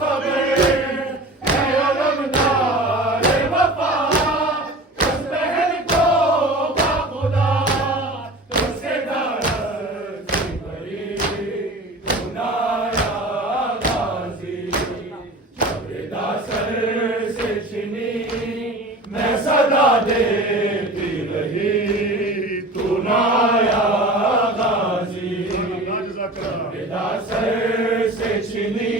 खबर छिनी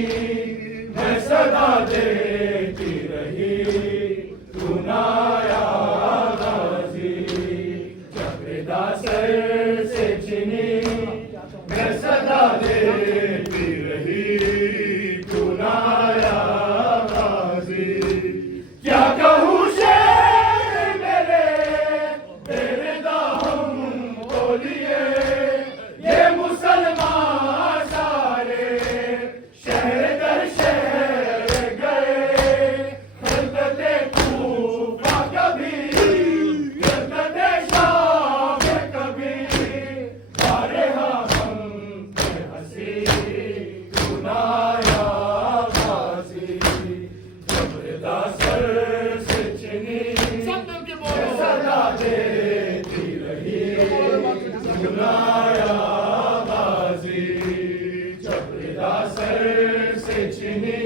मैं सदा देती रही तू नाया गाजी जबेदा सर से छिनी मैं सदा देती रही तू नाया गाजी क्या कहूँ शेर मेरे तेरे दाम बोलिए ये मुसलमान सारे शहर दर शहर गए खिलते कूफा कभी खिलते शाम कभी बारे हम हंसी सुनाया बाजी जबरदा सर से छिनी सदा देती रही सुनाया बाजी जबरदा सर से छिनी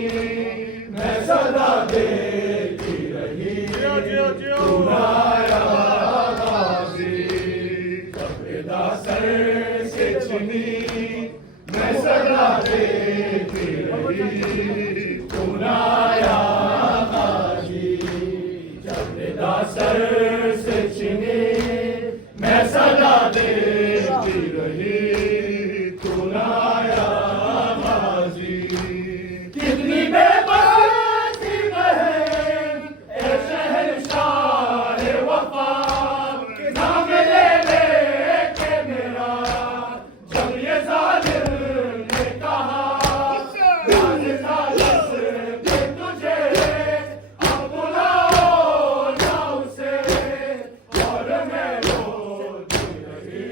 मैं सदा देती रही सुनाया बाजी जबरदा सर से छिनी मैं सदा देती रही सुनाया बाजी जबरदा सर से छिनी मैं सदा देती रही सुनाया बाजी कितनी बेबस थी बहन ए शहंशाह वफा नाम ले के मेरा जब ये जालिम ने कहा जाने सालस के तुझे अब बुलाओ ना उसे और मैं रोती रही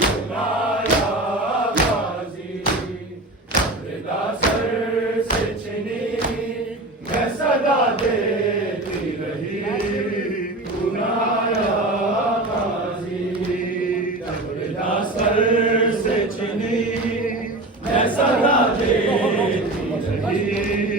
सुनाया बाजी जबरदा सर से छिनी मैं सदा देती रही सुनाया बाजी जबरदा सर से छिनी मैं सदा देती रही